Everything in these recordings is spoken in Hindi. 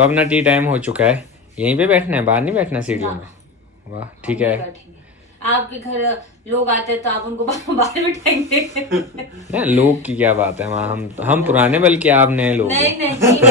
तो अपना टी टाइम हो चुका है। यहीं पे बैठना है, बाहर नहीं बैठना सीढ़ियों में? वाह ठीक है। आपके घर लोग आते हैं तो आप उनको बाहर बिठाएंगे? नहीं, लोग की क्या बात है, वहाँ हम पुराने बल्कि आप नए लोग। नहीं नहीं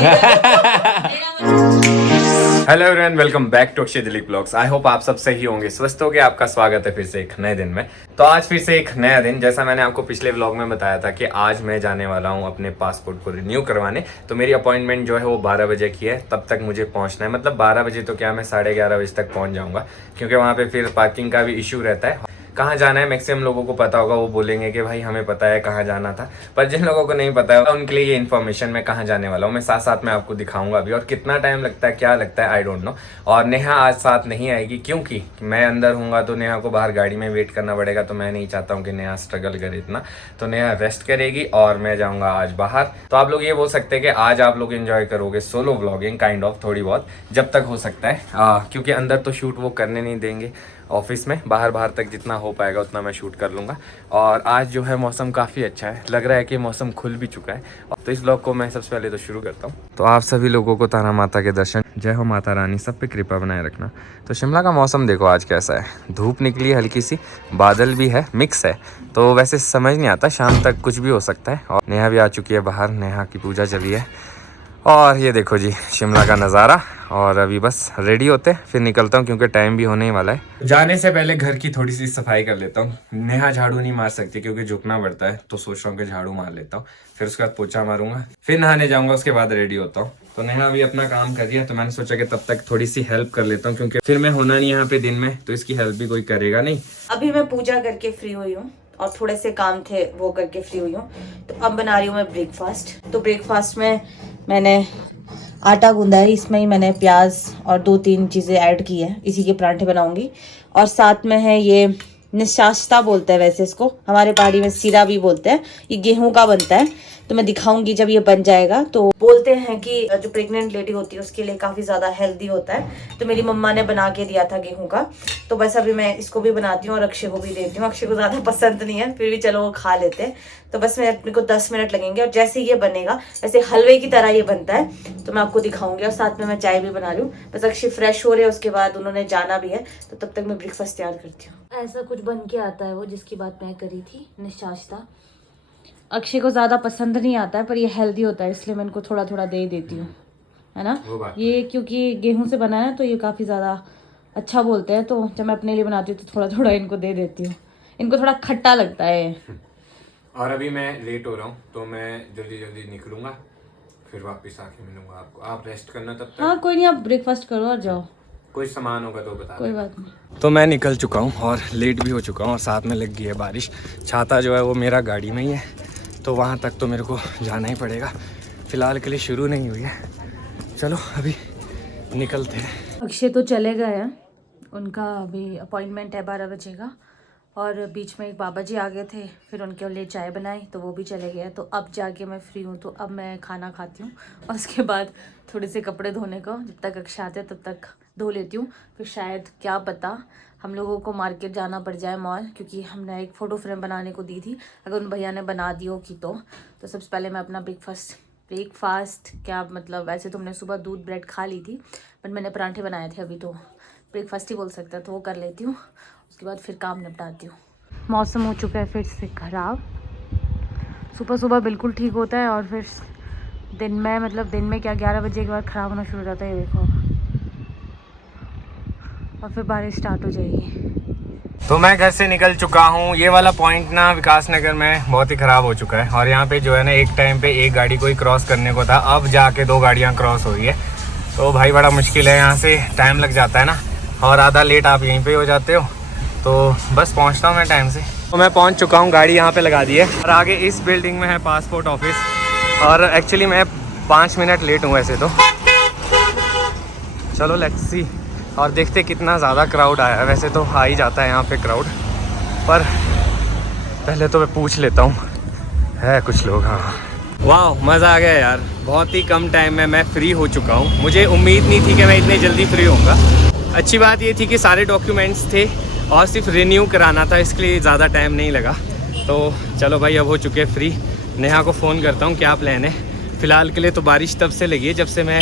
hello everyone, welcome back to Akshay Dilip blogs. I hope आप सब सही होंगे, स्वस्थ होंगे। आपका स्वागत है फिर से एक नए दिन में। तो आज फिर से एक नया दिन, जैसा मैंने आपको पिछले व्लॉग में बताया था कि आज मैं जाने वाला हूँ अपने पासपोर्ट को रिन्यू करवाने। तो मेरी अपॉइंटमेंट जो है वो 12 बजे की है, तब तक मुझे पहुँचना है। मतलब 12 बजे तो क्या, मैं 11:30 बजे तक पहुँच जाऊँगा, क्योंकि वहाँ पे फिर पार्किंग का भी इशू रहता है। कहाँ जाना है मैक्सिमम लोगों को पता होगा, वो बोलेंगे कि भाई हमें पता है कहाँ जाना था। पर जिन लोगों को नहीं पता है उनके लिए ये इन्फॉर्मेशन, मैं कहाँ जाने वाला हूँ मैं साथ साथ में आपको दिखाऊंगा अभी। और कितना टाइम लगता है, क्या लगता है, आई डोंट नो। और नेहा आज साथ नहीं आएगी, क्योंकि मैं अंदर हूँगा तो नेहा को बाहर गाड़ी में वेट करना पड़ेगा। तो मैं नहीं चाहता हूँ कि नेहा स्ट्रगल करे इतना, तो नेहा रेस्ट करेगी और मैं जाऊँगा आज बाहर। तो आप लोग ये बोल सकते हैं कि आज आप लोग एंजॉय करोगे सोलो व्लॉगिंग काइंड ऑफ, थोड़ी बहुत जब तक हो सकता है, क्योंकि अंदर तो शूट वो करने नहीं देंगे ऑफिस में। बाहर तक जितना हो पाएगा उतना मैं शूट कर लूँगा। और आज जो है मौसम काफ़ी अच्छा है, लग रहा है कि मौसम खुल भी चुका है। तो इस ब्लॉग को मैं सबसे पहले तो शुरू करता हूँ। तो आप सभी लोगों को तारा माता के दर्शन, जय हो माता रानी, सब पे कृपा बनाए रखना। तो शिमला का मौसम देखो आज कैसा है, धूप निकली है हल्की सी, बादल भी है, मिक्स है। तो वैसे समझ नहीं आता, शाम तक कुछ भी हो सकता है। और नेहा भी आ चुकी है बाहर, नेहा की पूजा चली है। और ये देखो जी शिमला का नज़ारा। और अभी बस रेडी होते हैं, फिर निकलता हूँ क्योंकि टाइम भी होने ही वाला है। जाने से पहले घर की थोड़ी सी सफाई कर लेता हूँ। नेहा झाड़ू नहीं मार सकती क्योंकि झुकना पड़ता है, तो सोच रहा हूँ कि झाड़ू मार लेता हूँ, फिर उसके बाद पोछा मारूंगा, फिर नहाने जाऊंगा, उसके बाद रेडी होता हूँ। तो नेहा अभी अपना काम कर रही है, तो मैंने सोचा कि तब तक थोड़ी सी हेल्प कर लेता हूँ, क्योंकि फिर मैं होना नहीं यहाँ पे दिन में, तो इसकी हेल्प भी कोई करेगा नहीं। अभी मैं पूजा करके फ्री हुई हूँ और थोड़े से काम थे वो करके फ्री हुई हूँ। तो अब बना रही हूँ मैं ब्रेकफास्ट। तो ब्रेकफास्ट में मैंने आटा गूंदा है, इसमें ही मैंने प्याज और 2-3 चीज़ें ऐड की है, इसी के परांठे बनाऊंगी। और साथ में है ये निशास्ता बोलते हैं वैसे इसको, हमारे पहाड़ी में सीरा भी बोलते हैं। ये गेहूं का बनता है, तो मैं दिखाऊंगी जब ये बन जाएगा। तो बोलते हैं कि जो प्रेग्नेंट लेडी होती है उसके लिए काफ़ी ज़्यादा हेल्दी होता है। तो मेरी मम्मा ने बना के दिया था गेहूं का, तो बस अभी मैं इसको भी बनाती हूँ और अक्षय को भी देती हूँ। अक्षय को ज़्यादा पसंद नहीं है, फिर भी चलो वो खा लेते हैं। तो बस मेरे को 10 मिनट लगेंगे, और जैसे ये बनेगा वैसे हलवे की तरह ये बनता है, तो मैं आपको दिखाऊंगी। और साथ में मैं चाय भी बना रही हूँ। बस अक्षय फ्रेश हो रहे हैं, उसके बाद उन्होंने जाना भी है, तो तब तक मैं ब्रेकफास्ट तैयार करती हूँ। ऐसा कुछ बन के आता है वो जिसकी बात मैं करी थी, निशास्ता। अक्षय को ज़्यादा पसंद नहीं आता है, पर ये हेल्दी होता है, इसलिए मैं इनको थोड़ा थोड़ा दे देती हूँ, है ना। ये क्योंकि गेहूं से बना है तो ये काफ़ी ज़्यादा अच्छा बोलते हैं, तो जब मैं अपने लिए बनाती हूँ तो थोड़ा थोड़ा इनको दे देती हूँ। इनको थोड़ा खट्टा लगता है। और अभी मैं लेट हो रहा हूँ, तो मैं जल्दी निकलूंगा, फिर वापस आके मिलूंगा आपको। आप रेस्ट करना तब तक। हाँ कोई नहीं, आप ब्रेकफास्ट करो और जाओ। कोई सामान होगा तो बता, कोई बात नहीं। तो मैं निकल चुका हूँ और लेट भी हो चुका हूँ, और साथ में लग गई है बारिश। छाता जो है वो मेरा गाड़ी में ही है, तो वहाँ तक तो मेरे को जाना ही पड़ेगा। फ़िलहाल के लिए शुरू नहीं हुई है, चलो अभी निकलते हैं। अक्षय तो चले गए हैं, उनका अभी अपॉइंटमेंट है 12 बजे का। और बीच में एक बाबा जी आ गए थे, फिर उनके लिए चाय बनाई तो वो भी चले गए। तो अब जाके मैं फ्री हूँ, तो अब मैं खाना खाती हूँ और उसके बाद थोड़े से कपड़े धोने को, जब तक अक्षय आते तब तक धो लेती हूँ। फिर शायद क्या पता हम लोगों को मार्केट जाना पड़ जाए, मॉल, क्योंकि हमने एक फ़ोटो फ्रेम बनाने को दी थी। अगर उन भैया ने बना दी होगी तो सबसे पहले मैं अपना ब्रेकफास्ट क्या मतलब, वैसे तो हमने सुबह दूध ब्रेड खा ली थी, बट मैंने परांठे बनाए थे, अभी तो ब्रेकफास्ट ही बोल सकते हैं, तो वो कर लेती हूँ। उसके बाद फिर काम निपटाती हूँ। मौसम हो चुका है फिर से ख़राब। सुबह बिल्कुल ठीक होता है और फिर दिन में क्या 11 बजे के बाद ख़राब होना शुरू हो जाता है, ये देखो। और फिर बारिश स्टार्ट हो जाएगी। तो मैं घर से निकल चुका हूँ। ये वाला पॉइंट ना विकास नगर में बहुत ही ख़राब हो चुका है, और यहाँ पे जो है ना, एक टाइम पे एक गाड़ी को ही क्रॉस करने को था, अब जाके 2 गाड़ियाँ क्रॉस हो रही है। तो भाई बड़ा मुश्किल है, यहाँ से टाइम लग जाता है ना, और आधा लेट आप यहीं पे हो जाते हो। तो बस पहुँचता हूँ मैं टाइम से। तो मैं पहुँच चुका हूँ, गाड़ी यहाँ पे लगा दी है, और आगे इस बिल्डिंग में है पासपोर्ट ऑफिस। और एक्चुअली मैं 5 मिनट लेट हूँ वैसे तो। चलो लेट्स सी, और देखते कितना ज़्यादा क्राउड आया है। वैसे तो आ ही जाता है यहाँ पे क्राउड, पर पहले तो मैं पूछ लेता हूँ, है कुछ लोग। हाँ वाह, मज़ा आ गया यार, बहुत ही कम टाइम में मैं फ्री हो चुका हूँ। मुझे उम्मीद नहीं थी कि मैं इतने जल्दी फ्री होऊंगा। अच्छी बात ये थी कि सारे डॉक्यूमेंट्स थे और सिर्फ रिन्यू कराना था, इसके लिए ज़्यादा टाइम नहीं लगा। तो चलो भाई, अब हो चुके फ्री। नेहा को फ़ोन करता हूँ क्या प्लान है। फ़िलहाल के लिए तो बारिश तब से लगी है जब से मैं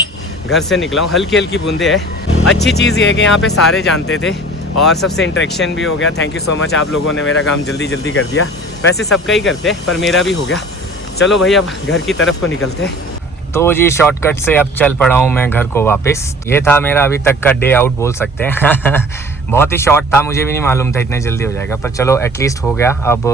घर से निकला हूँ, हल्की हल्की बूंदे है। अच्छी चीज़ ये है कि यहाँ पे सारे जानते थे और सबसे इंटरेक्शन भी हो गया। थैंक यू सो मच, आप लोगों ने मेरा काम जल्दी जल्दी कर दिया। वैसे सबका ही करते पर मेरा भी हो गया। चलो भाई अब घर की तरफ को निकलते हैं। तो जी शॉर्टकट से अब चल पड़ा हूँ मैं घर को वापस। ये था मेरा अभी तक का डे आउट बोल सकते हैं। बहुत ही शॉर्ट था, मुझे भी नहीं मालूम था इतने जल्दी हो जाएगा, पर चलो एटलीस्ट हो गया। अब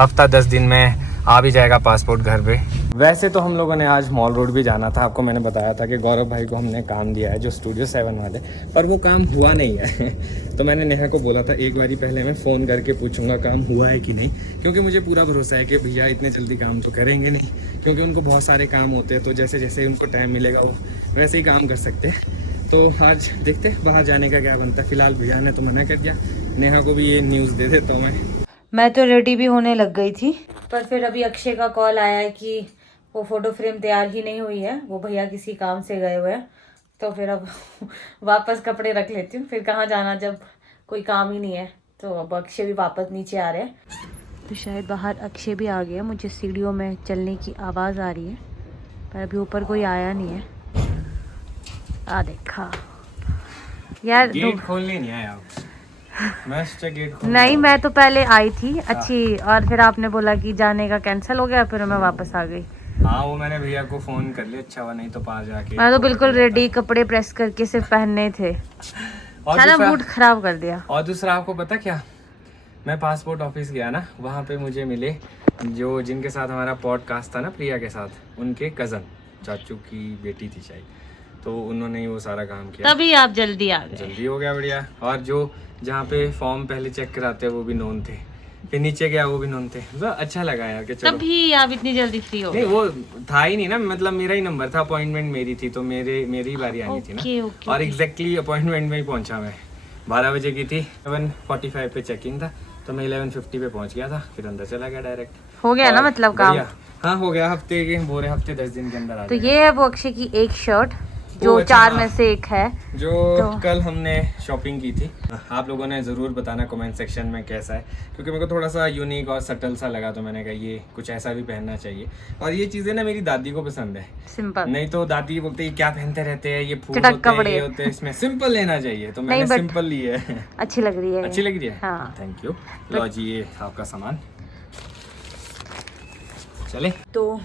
हफ्ता 10 दिन में आ भी जाएगा पासपोर्ट घर पे। वैसे तो हम लोगों ने आज मॉल रोड भी जाना था। आपको मैंने बताया था कि गौरव भाई को हमने काम दिया है जो स्टूडियो 7 वाले, पर वो काम हुआ नहीं है। तो मैंने नेहा को बोला था एक बारी पहले मैं फ़ोन करके पूछूंगा काम हुआ है कि नहीं, क्योंकि मुझे पूरा भरोसा है कि भैया इतने जल्दी काम तो करेंगे नहीं, क्योंकि उनको बहुत सारे काम होते हैं। तो जैसे जैसे उनको टाइम मिलेगा वो वैसे ही काम कर सकते हैं। तो आज देखते बाहर जाने का क्या बनता है। फिलहाल भैया ने तो मना कर दिया। नेहा को भी ये न्यूज़ दे देता हूँ मैं तो रेडी भी होने लग गई थी, पर फिर अभी अक्षय का कॉल आया है कि वो फोटो फ्रेम तैयार ही नहीं हुई है, वो भैया किसी काम से गए हुए हैं। तो फिर अब वापस कपड़े रख लेती हूँ, फिर कहाँ जाना जब कोई काम ही नहीं है। तो अब अक्षय भी वापस नीचे आ रहे हैं, तो शायद बाहर अक्षय भी आ गया। मुझे सीढ़ियों में चलने की आवाज़ आ रही है, पर अभी ऊपर कोई आया नहीं है। आ देखा यार, गेट खोलने नहीं आया आप। गेट नहीं, मैं तो पहले आई थी अच्छी, और फिर आपने बोला कि जाने का कैंसिल हो गया, फिर मैं वापस आ गई। हाँ वो मैंने भैया को फोन कर लिया, अच्छा हुआ, नहीं तो पास जाके मैं तो बिल्कुल रेडी, कपड़े प्रेस करके सिर्फ पहनने थे। सारा मूड खराब कर दिया। और दूसरा आपको पता क्या, मैं पासपोर्ट ऑफिस गया ना, वहाँ पे मुझे मिले जो जिनके साथ हमारा पॉडकास्ट था ना प्रिया के साथ, उनके कज़न चाचू की बेटी थी शायद, तो उन्होंने ही वो सारा काम किया। तभी आप जल्दी आ गए। जल्दी हो गया, बढ़िया। और जो जहाँ पे फॉर्म पहले चेक कराते हैं वो भी नोन थे, फिर नीचे गया वो भी नोन थे। तो अच्छा लगा यार कि चलो। तभी आप इतनी जल्दी फ्री हो? नहीं वो था ही नहीं ना, मतलब मेरा ही नंबर था, अपॉइंटमेंट मेरी थी, तो मेरी बारी आनी थी ना। और एग्जैक्टली अपॉइंटमेंट में ही पहुंचा मैं। 12 बजे की थी, 11:45 पे चेकिंग था, तो मैं 11:50 पे पहुंच गया था, फिर अंदर चला गया डायरेक्ट। हो गया ना मतलब काम? हाँ हो गया, हफ्ते के बोरे हफ्ते 10 दिन के अंदर आ तो गया। ये है वो अक्षय की एक शर्ट जो 4 में से एक है, जो कल हमने शॉपिंग की थी। आप लोगों ने ज़रूर बताना कमेंट सेक्शन में कैसा है, क्योंकि मेरे को थोड़ा सा यूनिक और सटल सा लगा, तो मैंने कहा ये कुछ ऐसा भी पहनना चाहिए। और ये चीज़ें ना मेरी दादी को पसंद है, सिंपल। नहीं तो दादी बोलते हैं क्या पहनते रहते हैं, ये फूल होते हैं, ये होते हैं, इसमें सिंपल लेना चाहिए, तो मैंने सिंपल ली है। अच्छी लग रही है, अच्छी लग रही है। हाँ। Thank you. लो जी ये आपका सामान, चले। तो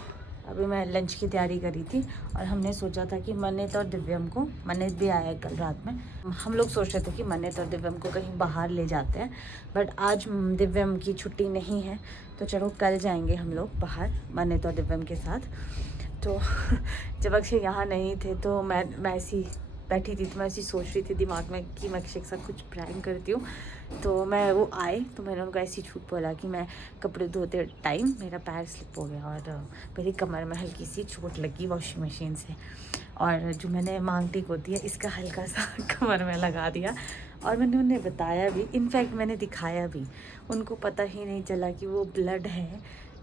अभी मैं लंच की तैयारी करी थी, और हमने सोचा था कि मन्नत और दिव्यम को, मन्नत भी आया है कल रात में, हम लोग सोच रहे थे कि मन्नत और दिव्यम को कहीं बाहर ले जाते हैं, बट आज दिव्यम की छुट्टी नहीं है, तो चलो कल जाएंगे हम लोग बाहर मन्नत और दिव्यम के साथ। तो जब अक्षय यहाँ नहीं थे तो मैं ऐसी बैठी थी, तो मैं ऐसी सोच रही थी दिमाग में कि मैं अक्षय के साथ कुछ प्रैंक करती हूँ। तो मैं वो आए तो मैंने उनको ऐसी झूठ बोला कि मैं कपड़े धोते टाइम मेरा पैर स्लिप हो गया और मेरी कमर में हल्की सी चोट लगी वॉशिंग मशीन से, और जो मैंने मांग टिक होती है इसका हल्का सा कमर में लगा दिया, और मैंने उन्हें बताया भी, इनफैक्ट मैंने दिखाया भी। उनको पता ही नहीं चला कि वो ब्लड है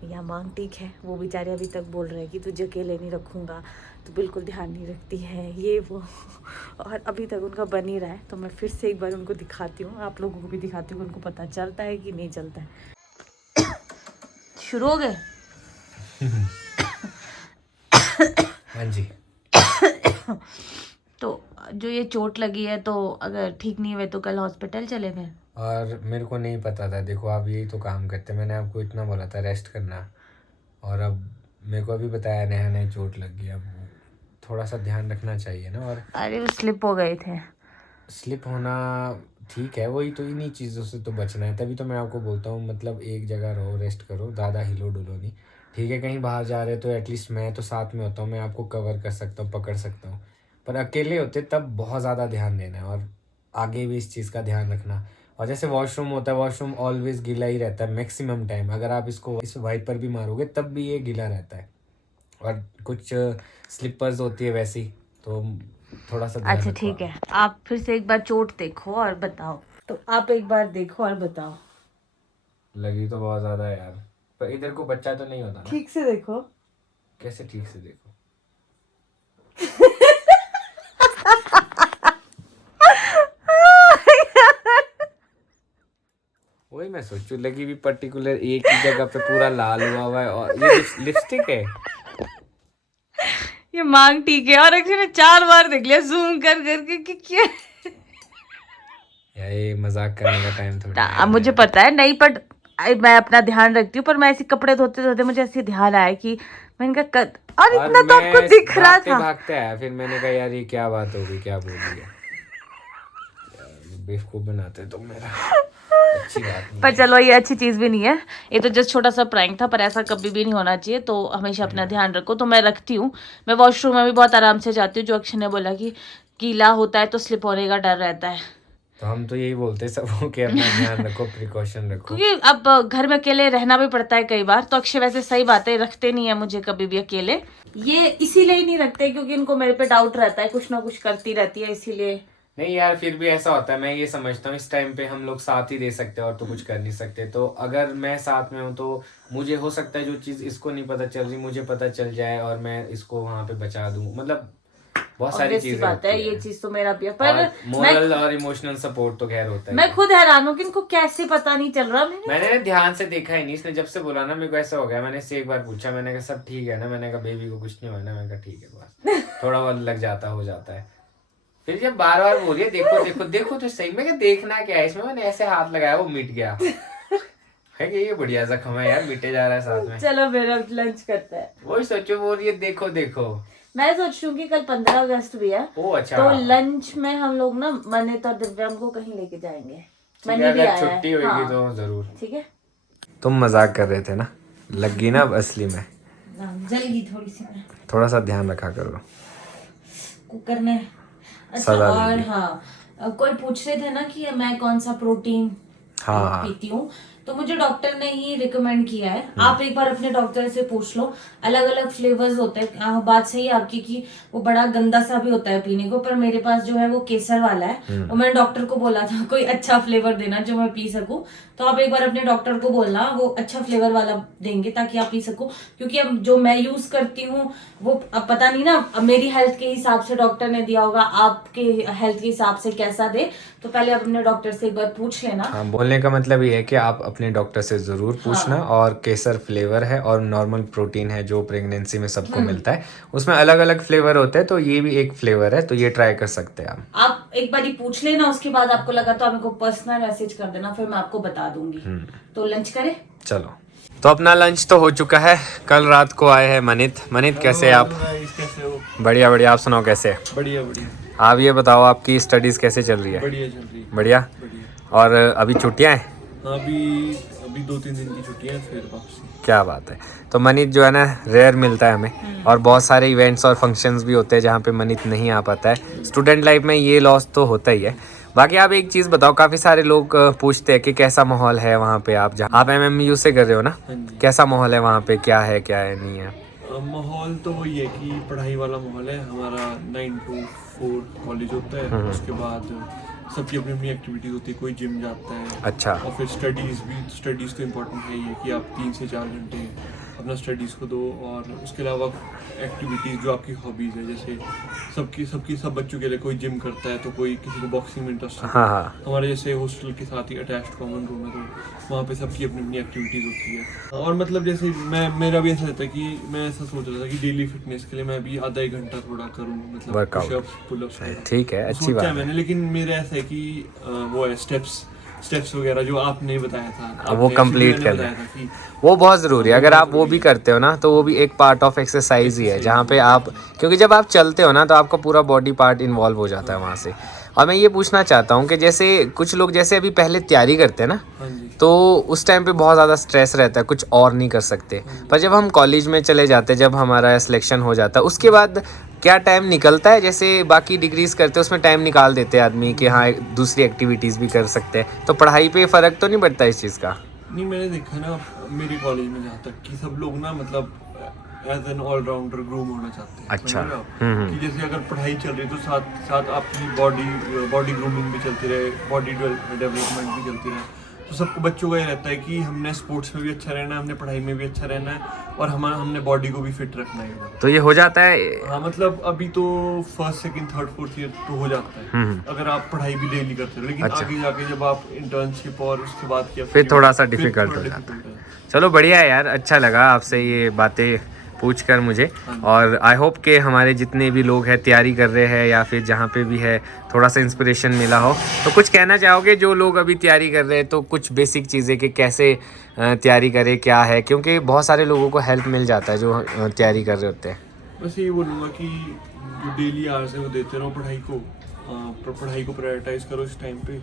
या मांग टिक है। वो बेचारे अभी तक बोल रहे हैं कि तुझे अकेले नहीं रखूँगा, तो बिल्कुल ध्यान नहीं रखती है, ये वो, और अभी तक उनका बन ही रहा है। तो मैं फिर से एक बार उनको दिखाती हूँ, आप लोगों को भी दिखाती हूँ, उनको पता चलता है कि नहीं चलता है। शुरू हो गए? हाँ जी। तो जो ये चोट लगी है, तो अगर ठीक नहीं हुए तो कल हॉस्पिटल चले फिर। और मेरे को नहीं पता था, देखो आप यही तो काम करते, मैंने आपको इतना बोला था रेस्ट करना, और अब मेरे को अभी बताया नया नया चोट लग गई। अब थोड़ा सा ध्यान रखना चाहिए ना। और अरे वो स्लिप हो गए थे। स्लिप होना ठीक है, वही तो, इन्हीं चीज़ों से तो बचना है, तभी तो मैं आपको बोलता हूँ मतलब एक जगह रहो, रेस्ट करो, ज़्यादा हिलो डुलो नहीं। ठीक है कहीं बाहर जा रहे तो एटलीस्ट मैं तो साथ में होता हूँ, मैं आपको कवर कर सकता हूँ, पकड़ सकता हूँ, पर अकेले होते तब बहुत ज़्यादा ध्यान देना है, और आगे भी इस चीज़ का ध्यान रखना। और जैसे वॉशरूम होता है, वॉशरूम ऑलवेज गीला ही रहता है मैक्सिमम टाइम, अगर आप इसको इस वाइपर भी मारोगे तब भी ये गीला रहता है, और कुछ स्लिपर्स होती है वैसी, तो थोड़ा सा ध्यान अच्छा रखो ठीक है, आप फिर से एक बार चोट देखो और बताओ। तो आप एक बार देखो और बताओ। लगी तो बहुत ज़्यादा है यार, पर इधर को बच्चा तो नहीं होता ना। ठीक से देखो। कैसे ठीक से देखो? वही मैं सोचू, लगी भी पर्टिकुलर एक ही जगह पे पूरा लाल हुआ हुआ है, और ये लिपस्टिक है। ये मांग ठीक है, और अक्षय ने 4 बार देख लिया जूम कर करके कि क्या। ये मजाक करने का टाइम थोड़ा अब मुझे पता है नहीं, पर मैं अपना ध्यान रखती हूँ, पर मैं ऐसे कपड़े धोते धोते मुझे ऐसे ध्यान आया कि मैंने कहा और इतना तो आपको दिख रहा था। भागते आया, फिर मैंने कहा यार ये क्या बात होगी, क्या बोल दिया, बेवकूफ बनाते तुम मेरा। अच्छी बात नहीं पर चलो ये अच्छी चीज भी नहीं है, ये तो जस्ट छोटा सा प्रैंक था, पर ऐसा कभी भी नहीं होना चाहिए, तो हमेशा अपना ध्यान रखो। तो मैं रखती हूँ, मैं वॉशरूम में भी बहुत आराम से जाती हूँ, जो अक्षय ने बोला कि गीला होता है तो स्लिप होने का डर रहता है, तो हम तो यही बोलते हैं सबको कि अपना ध्यान रखो, प्रिकॉशन रखो, क्योंकि अब घर में अकेले रहना भी पड़ता है कई बार। तो अक्षय वैसे सही बात है, रखते नहीं है मुझे कभी भी अकेले, ये इसीलिए ही नहीं रखते क्योंकि इनको मेरे पे डाउट रहता है, कुछ ना कुछ करती रहती है इसीलिए। नहीं यार, फिर भी ऐसा होता है, मैं ये समझता हूँ इस टाइम पे हम लोग साथ ही दे सकते हैं और तो कुछ कर नहीं सकते। तो अगर मैं साथ में हूँ तो मुझे हो सकता है जो चीज इसको नहीं पता चल रही मुझे पता चल जाए और मैं इसको वहां पे बचा दूं, मतलब बहुत सारी चीजें बात है, ये चीज तो मेरा भी है, पर मोरल और इमोशनल सपोर्ट तो खैर होता है। मैं खुद हैरान हूँ कि इनको कैसे पता नहीं चल रहा। मैंने ध्यान से देखा ही नहीं, इसने जब से बोला ना मेरे को ऐसा हो गया, मैंने इससे एक बार पूछा, मैंने कहा सब ठीक है ना, मैंने कहा बेबी को कुछ नहीं हुआ ना, मैंने कहा ठीक है, बस थोड़ा बहुत लग जाता हो जाता है। फिर जब बार बार बोलिए देखो देखो देखो तो सही, मैं क्या देखना क्या है इसमें, मैंने ऐसे हाथ लगाया वो मिट गया है कि ये बढ़िया जख्म है यार, मिटे जा रहा है साथ में। चलो मेरा लंच करता है, वही सोचो, बोलिए देखो देखो। मैं सोच रही हूँ कि कल 15 अगस्त भी है। ओ अच्छा, तो लंच में हम लोग ना मनित और दिव्यांग को कहीं लेके जाएंगे, अगर छुट्टी होगी हाँ। तो जरूर। ठीक है। तुम मजाक कर रहे थे ना, लगी ना अब असली में, जलेगी थोड़ी सी, थोड़ा सा ध्यान रखा करो कुकर में। अच्छा और हाँ, कोई पूछ रहे थे ना कि मैं कौन सा प्रोटीन पीती हूँ, तो मुझे डॉक्टर ने ही रिकमेंड किया है। आप एक बार अपने डॉक्टर से पूछ लो, अलग अलग फ्लेवर्स होते हैं। बात सही है आपकी कि वो बड़ा गंदा सा भी होता है पीने को, पर मेरे पास जो है वो केसर वाला है, और मैंने डॉक्टर को बोला था कोई अच्छा फ्लेवर देना जो मैं पी सकूं। तो आप एक बार अपने डॉक्टर को बोलना, वो अच्छा फ्लेवर वाला देंगे ताकि आप पी सको, क्योंकि अब जो मैं यूज करती हूँ वो अब पता नहीं ना, अब मेरी हेल्थ के हिसाब से डॉक्टर ने दिया होगा, आपके हेल्थ के हिसाब से कैसा दे, तो पहले आप अपने डॉक्टर से एक बार पूछ लेना। हाँ, बोलने का मतलब ये है कि आप अपने डॉक्टर से जरूर पूछना। हाँ। और केसर फ्लेवर है और नॉर्मल प्रोटीन है जो प्रेगनेंसी में सबको मिलता है, उसमें अलग अलग फ्लेवर होते हैं, तो ये भी एक फ्लेवर है, तो ये ट्राई कर सकते हैं आप एक बार ही पूछ लेना, उसके बाद आपको लगा तो आप मेरे को पर्सनल मैसेज कर देना, फिर मैं आपको बता दूंगी। तो लंच करें? चलो, तो अपना लंच तो हो चुका है। कल रात को आए हैं मनित कैसे हैं आप? बढ़िया बढ़िया, आप सुनाओ कैसे? बढ़िया बढ़िया। आप ये बताओ आपकी स्टडीज कैसे चल रही है? बढ़िया चल रही है। बढ़िया। और अभी छुट्टियां हैं? अभी 2-3 दिन की छुट्टियां हैं, फिर वापसी। क्या बात है। तो मनित जो है ना रेयर मिलता है हमें, और बहुत सारे इवेंट्स और फंक्शंस भी होते हैं जहाँ पे मनित नहीं आ पाता है। स्टूडेंट लाइफ में ये लॉस तो होता ही है। बाकी आप एक चीज़ बताओ, काफ़ी सारे लोग पूछते हैं कि कैसा माहौल है वहाँ पे, आप जहाँ आप MMU से कर रहे हो ना, कैसा माहौल है वहाँ पे, क्या है नहीं है? माहौल तो वही है कि पढ़ाई वाला माहौल है हमारा। 9 to 4 कॉलेज होता है, उसके बाद सबकी अपनी अपनी एक्टिविटीज होती है, कोई जिम जाता है। अच्छा। और फिर स्टडीज़ तो इम्पोर्टेंट है ही है कि आप 3 से 4 घंटे अपना स्टडीज़ को दो, और उसके अलावा एक्टिविटीज़ जो आपकी हॉबीज़ है, जैसे सब बच्चों के लिए कोई जिम करता है, तो कोई किसी को बॉक्सिंग में इंटरेस्ट है। हाँ। हमारे जैसे हॉस्टल के साथ ही अटैच्ड कॉमन रूम है, तो वहाँ पे सबकी अपनी अपनी एक्टिविटीज़ होती है। और मतलब जैसे मेरा भी ऐसा रहता है कि मैं ऐसा सोच रहा था कि डेली फिटनेस के लिए मैं भी आधा 1 घंटा थोड़ा करूँ, मतलब पुशअप्स पुलअप्स। ठीक है, अच्छी बात है मैंने, लेकिन मेरा ऐसा है कि वो है स्टेप्स वगैरह जो आपने बताया था, वो कंप्लीट करना है, वो बहुत ज़रूरी है। अगर आप वो भी करते हो ना, तो वो भी एक पार्ट ऑफ एक्सरसाइज ही है, जहाँ पे आप, क्योंकि जब आप चलते हो ना तो आपका पूरा बॉडी पार्ट इन्वॉल्व हो जाता है वहाँ से। और मैं ये पूछना चाहता हूँ कि जैसे कुछ लोग जैसे अभी पहले तैयारी करते हैं ना, तो उस टाइम पे बहुत ज़्यादा स्ट्रेस रहता है, कुछ और नहीं कर सकते। पर जब हम कॉलेज में चले जाते हैं, जब हमारा सिलेक्शन हो जाता है, उसके बाद क्या टाइम निकलता है? जैसे बाकी डिग्रीज करते हैं उसमें टाइम निकाल देते हैं आदमी कि हाँ दूसरी एक्टिविटीज़ भी कर सकते हैं, तो पढ़ाई पे फ़र्क तो नहीं पड़ता इस चीज़ का? नहीं, मैंने देखा ना मेरे कॉलेज में जहाँ तक कि सब लोग ना मतलब एज एन ऑलराउंडर ग्रूम होना चाहते हैं। अच्छा। कि जैसे अगर पढ़ाई चल रही है तो साथ साथ आपकी बॉडी ग्रूमिंग भी चलती रहे, बॉडी डेवलपमेंट भी चलती रहे। तो सबको बच्चों का ये रहता है कि हमने स्पोर्ट्स में भी अच्छा रहना है, हमने पढ़ाई में भी अच्छा रहना है, और हमने बॉडी को भी फिट रखना है। तो ये हो जाता है? हाँ, मतलब अभी तो 1st, 2nd, 3rd, 4th year तो हो जाता है अगर आप पढ़ाई भी डेली करते हो, लेकिन आगे जाके जब आप इंटर्नशिप और उसके बाद किया फिर थोड़ा सा डिफिकल्ट हो जाता है। चलो बढ़िया है यार, अच्छा लगा आपसे ये बातें पूछ कर मुझे। और आई होप कि हमारे जितने भी लोग हैं तैयारी कर रहे हैं या फिर जहाँ पे भी है थोड़ा सा इंस्पिरेशन मिला हो। तो कुछ कहना चाहोगे जो लोग अभी तैयारी कर रहे हैं, तो कुछ बेसिक चीज़ें कि कैसे तैयारी करें क्या है, क्योंकि बहुत सारे लोगों को हेल्प मिल जाता है जो तैयारी कर रहे होते हैं। बस ये बोलूँगा कि जो डेली आवर्स है वो देते रहो पढ़ाई को प्रायोरिटाइज करो इस टाइम पे।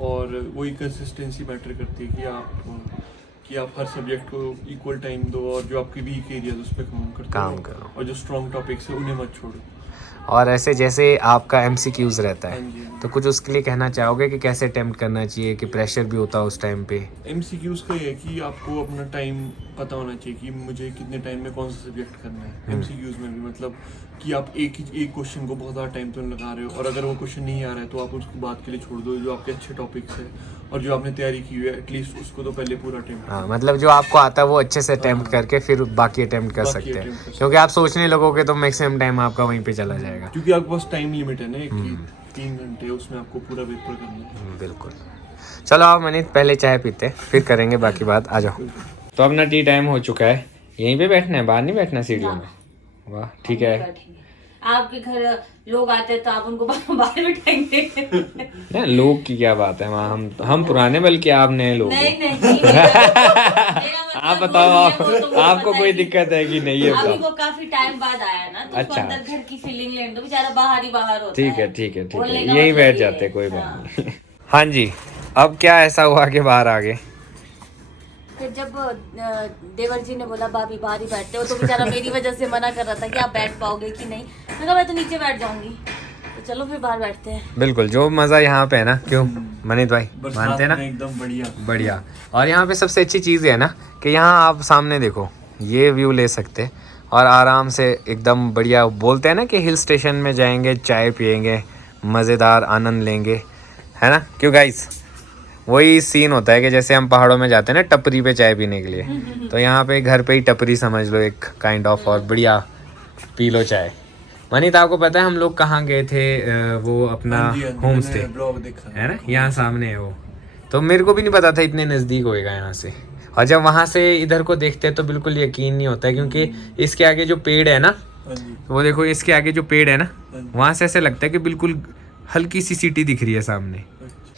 और वही कंसिस्टेंसी मैटर करती है कि आप हर सब्जेक्ट को इक्वल टाइम दो और जो आपके वीक एरिया उस पर काम करो और जो स्ट्रॉन्ग टॉपिक्स है उन्हें मत छोड़ो। और ऐसे जैसे आपका MCQs रहता है, हाँ जी। तो कुछ उसके लिए कहना चाहोगे कि कैसे अटेम्प्ट करना चाहिए कि प्रेशर भी होता है उस टाइम पे? MCQs का ये है कि आपको अपना टाइम पता होना चाहिए कि मुझे कितने टाइम में कौन सा सब्जेक्ट करना है। MCQs में भी मतलब कि आप एक क्वेश्चन को बहुत ज़्यादा टाइम तो लगा रहे हो और अगर वो क्वेश्चन नहीं आ रहा है तो आप उसको बात के लिए छोड़ दो। जो आपके अच्छे टॉपिक्स है और जो आपने तैयारी की हुई है एटलीस्ट उसको तो पहले पूरा अटेम्प्ट। हाँ, मतलब जो आपको आता है वो अच्छे से अटेम्प्ट करके फिर बाकी अटेम्प्ट कर सकते हैं, क्योंकि आप सोचने लगोगे तो मैक्सिमम टाइम आपका वहीं पे चला जाएगा। क्योंकि आपके पास टाइम लिमिट है ना एक की 3 घंटे, उसमें आपको पूरा पेपर करना है। बिल्कुल। चलो आओ मनीष, पहले चाय पीते फिर करेंगे बाकी बात। आ जाओ। तो अपना टी टाइम हो चुका है, यहीं पे बैठना है, बाहर नहीं बैठना सीढ़ियों में? वाह ठीक है। आपके घर लोग आते हैं तो आप उनको बाहर बिठाएंगे? ना, लोग की क्या बात है, वहाँ हम पुराने बल्कि आप नए लोग। नहीं आप बताओ, आपको कोई दिक्कत है कि नहीं है? अभी वो काफी टाइम बाद आया ना, तो अच्छा। अंदर घर की फीलिंग लेने दो, बेचारा बाहर ही बाहर होता ठीक है बोलने का यहीं मतलब बैठ ये जाते, है। कोई बात नहीं। हाँ जी, अब क्या ऐसा हुआ कि बाहर आ गए? फिर जब देवर जी ने बोला भाभी बाहर ही बैठते हो, तो बेचारा मेरी वजह से मना कर रहा था कि आप बैठ पाओगे कि नहीं। मैं कहा मैं तो नीचे बैठ जाऊंगी, तो चलो फिर बाहर बैठते हैं। बिल्कुल, जो मजा यहाँ पे है ना, क्यों मनीष भाई मानते हैं ना? एकदम बढ़िया। और यहाँ पे सबसे अच्छी चीज़ है ना कि यहाँ आप सामने देखो, ये व्यू ले सकते और आराम से एकदम बढ़िया। बोलते हैं ना कि हिल स्टेशन में जाएंगे, चाय पियेंगे, मज़ेदार आनंद लेंगे, है ना? क्यों गाइस? वही सीन होता है कि जैसे हम पहाड़ों में जाते हैं ना टपरी पे चाय पीने के लिए, तो यहाँ पे घर पे ही टपरी समझ लो एक काइंड ऑफ, और बढ़िया पी लो चाय। मनीष आपको पता है हम लोग कहाँ गए थे? वो अपना होम स्टे है ना, यहाँ सामने है वो। तो मेरे को भी नहीं पता था इतने नज़दीक होएगा यहाँ से, और जब वहाँ से इधर को देखते हैं तो बिल्कुल यकीन नहीं होता है, क्योंकि इसके आगे जो पेड़ है ना, वो देखो इसके आगे जो पेड़ है ना, वहाँ से ऐसे लगता है कि बिल्कुल हल्की सी सिटी दिख रही है सामने।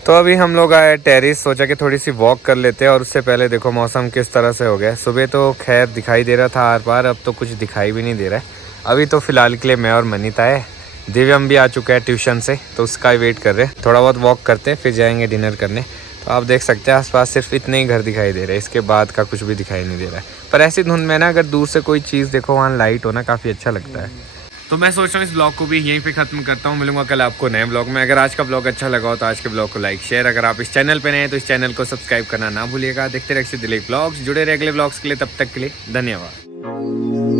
तो अभी हम लोग आए टेरिस, सोचा कि थोड़ी सी वॉक कर लेते हैं। और उससे पहले देखो मौसम किस तरह से हो गया। सुबह तो खैर दिखाई दे रहा था आर पार, अब तो कुछ दिखाई भी नहीं दे रहा है। अभी तो फ़िलहाल के लिए मैं और मनीता है, दिव्यम भी आ चुका है ट्यूशन से, तो उसका ही वेट कर रहे हैं। थोड़ा बहुत वॉक करते हैं फिर जाएंगे डिनर करने। तो आप देख सकते हैं आसपास सिर्फ इतने ही घर दिखाई दे रहे हैं, इसके बाद का कुछ भी दिखाई नहीं दे रहा है। पर ऐसी धुंध में ना अगर दूर से कोई चीज़ देखो, वहाँ लाइट हो ना, काफ़ी अच्छा लगता है। तो मैं सोच रहा हूँ इस ब्लॉग को भी यहीं पे खत्म करता हूँ। मिलूंगा कल आपको नए ब्लॉग में। अगर आज का ब्लॉग अच्छा लगा हो तो आज के ब्लॉग को लाइक शेयर, अगर आप इस चैनल पे नए हैं तो इस चैनल को सब्सक्राइब करना ना भूलिएगा। देखते रहिए दिलीप ब्लॉग्स, जुड़े रहे अगले ब्लॉग्स के लिए। तब तक के लिए धन्यवाद।